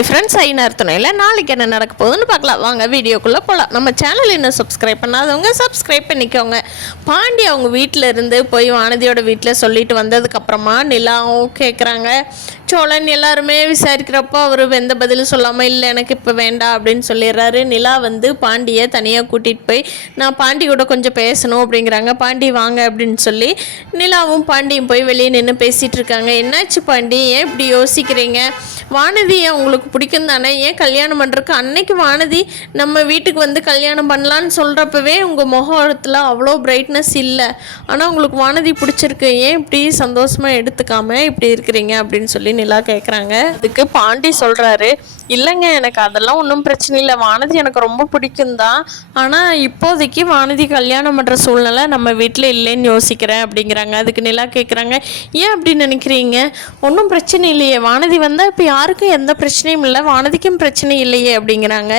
Hi friends, ஐநார் துணையில் நாளைக்கு என்ன நடக்க போகுதுன்னு பார்க்கலாம். வாங்க வீடியோக்குள்ளே போகலாம். நம்ம சேனல் இன்னும் சப்ஸ்கிரைப் பண்ணாதவங்க சப்ஸ்கிரைப் பண்ணிக்கோங்க. பாண்டி அவங்க வீட்டில் இருந்து போய் வானதியோட வீட்டில் சொல்லிட்டு வந்ததுக்கப்புறமா நிலாவும் கேட்குறாங்க. சோழன் எல்லாருமே விசாரிக்கிறப்போ அவர் எந்த பதிலும் சொல்லாமல் இல்லை எனக்கு இப்போ வேண்டாம் அப்படின்னு சொல்லிடுறாரு. நிலா பாண்டியை தனியாக கூட்டிகிட்டு போய் நான் பாண்டி கூட கொஞ்சம் பேசணும் அப்படிங்கிறாங்க. பாண்டி வாங்க அப்படின்னு சொல்லி நிலாவும் பாண்டியும் போய் வெளியே நின்று பேசிகிட்டு இருக்காங்க. என்னாச்சு பாண்டி, ஏன் இப்படி யோசிக்கிறீங்க? வானதியை உங்களுக்கு பிடிக்கும் தானே? ஏன் கல்யாணம் பண்ணுறக்கு அன்னைக்கு வானதி நம்ம வீட்டுக்கு கல்யாணம் பண்ணலான்னு சொல்கிறப்பவே உங்கள் முகத்தில் அவ்வளோ பிரைட்னஸ் இல்லை. ஆனால் உங்களுக்கு வானதி பிடிச்சிருக்கு, ஏன் இப்படி சந்தோஷமாக எடுத்துக்காமல் இப்படி இருக்கிறீங்க அப்படின்னு சொல்லி நிலா கேட்குறாங்க. அதுக்கு பாண்டி சொல்கிறாரு, இல்லைங்க எனக்கு அதெல்லாம் ஒன்றும் பிரச்சனை இல்லை, வானதி எனக்கு ரொம்ப பிடிக்கும் தான். ஆனால் இப்போதைக்கு வானதி கல்யாணம் பண்ணுற சூழ்நிலை நம்ம வீட்டில் இல்லைன்னு யோசிக்கிறேன் அப்படிங்கிறாங்க. அதுக்கு நிலா கேட்குறாங்க, ஏன் அப்படி நினைக்கிறீங்க? ஒன்றும் பிரச்சனை இல்லையே, வானதி வந்தால் இப்போ யாருக்கும் எந்த பிரச்சனையும் இல்லை, வானதிக்கும் பிரச்சனை இல்லையே அப்படிங்கிறாங்க.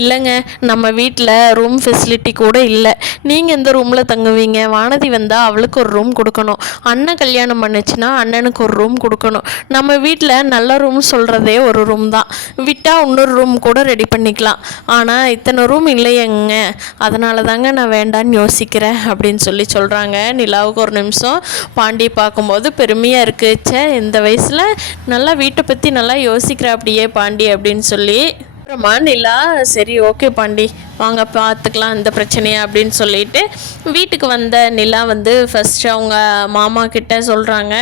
இல்லைங்க, நம்ம வீட்டில் ரூம் ஃபெசிலிட்டி கூட இல்லை, நீங்கள் எந்த ரூமில் தங்குவீங்க? வானதி வந்தால் அவளுக்கு ஒரு ரூம் கொடுக்கணும், அண்ணன் கல்யாணம் பண்ணுச்சுன்னா அண்ணனுக்கு ஒரு ரூம் கொடுக்கணும். நம்ம வீட்டில் நல்ல ரூம் சொல்கிறதே ஒரு ரூம் தான், விட்டால் இன்னொரு ரூம் கூட ரெடி பண்ணிக்கலாம். ஆனால் இத்தனை ரூம் இல்லையங்க, அதனால தாங்க நான் வேண்டான்னு யோசிக்கிறேன் அப்படின்னு சொல்லி சொல்கிறாங்க. நிலாவுக்கு ஒரு நிமிஷம் பாண்டி பார்க்கும்போது பெருமையாக இருக்குச்சே, இந்த வயசில் நல்லா வீட்டை பற்றி நல்லா யோசிக்கிற அப்படியே பாண்டி அப்படின்னு சொல்லி. அப்புறமா நிலா சரி ஓகே பாண்டி வாங்க பார்த்துக்கலாம் இந்த பிரச்சனையை அப்படின்னு சொல்லிட்டு வீட்டுக்கு வந்த நிலா ஃபஸ்ட்டு அவங்க மாமா கிட்ட சொல்கிறாங்க,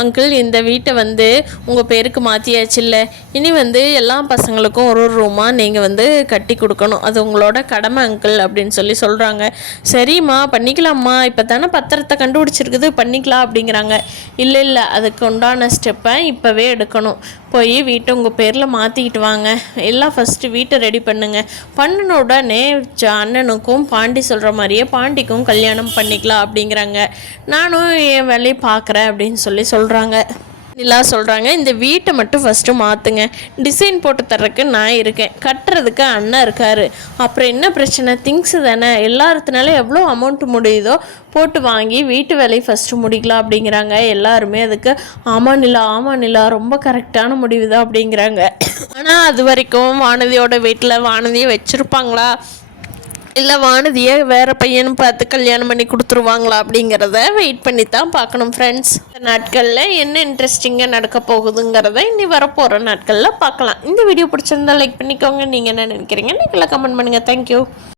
அங்கிள் இந்த வீட்டை உங்கள் பேருக்கு மாற்றியாச்சு இல்லை, இனி எல்லா பசங்களுக்கும் ஒரு ஒரு ரூமாக நீங்கள் கட்டி கொடுக்கணும், அது உங்களோட கடமை அங்கிள் அப்படின்னு சொல்லி சொல்கிறாங்க. சரிம்மா பண்ணிக்கலாம்மா, இப்போ தானே பத்திரத்தை கண்டுபிடிச்சிருக்குது பண்ணிக்கலாம் அப்படிங்கிறாங்க. இல்லை இல்லை, அதுக்கு உண்டான ஸ்டெப்பை இப்போவே எடுக்கணும், போய் வீட்டை உங்கள் பேரில் மாற்றிக்கிட்டு வாங்க, எல்லாம் ஃபஸ்ட்டு வீட்டை ரெடி பண்ணின உடனே அண்ணனுக்கும் பாண்டி சொல்கிற மாதிரியே பாண்டிக்கும் கல்யாணம் பண்ணிக்கலாம் அப்படிங்கிறாங்க. நானும் என் வேலையை பார்க்குறேன் அப்படின்னு சொல்லி சொல்கிறாங்க. நிலா சொல்கிறாங்க, இந்த வீட்டை மட்டும் ஃபஸ்ட்டு மாற்றுங்க, டிசைன் போட்டு தர்றதுக்கு நான் இருக்கேன், கட்டுறதுக்கு அண்ணன் இருக்கார், அப்புறம் என்ன பிரச்சனை, திங்ஸு தானே, எல்லாத்துனால எவ்வளோ அமௌண்ட்டு முடியுதோ போட்டு வாங்கி வீட்டு வேலையை ஃபஸ்ட்டு முடிக்கலாம் அப்படிங்கிறாங்க. எல்லாருமே அதுக்கு ஆமாம் நிலா ரொம்ப கரெக்டான முடிவு தான் அப்படிங்கிறாங்க. ஆனால் அது வரைக்கும் வானதியோட வீட்டில் வானதியை வச்சுருப்பாங்களா இல்லை வானதியை வேறு பையனை பார்த்து கல்யாணம் பண்ணி கொடுத்துருவாங்களா அப்படிங்கிறத வெயிட் பண்ணி தான் பார்க்கணும் ஃப்ரெண்ட்ஸ். இந்த நாட்களில் என்ன இன்ட்ரெஸ்டிங்காக நடக்க போகுதுங்கிறத இனி வரப்போகிற நாட்களில் பார்க்கலாம். இந்த வீடியோ பிடிச்சிருந்தா லைக் பண்ணிக்கோங்க. நீங்கள் என்ன நினைக்கிறீங்க நீங்களே கமெண்ட் பண்ணுங்கள். தேங்க்யூ.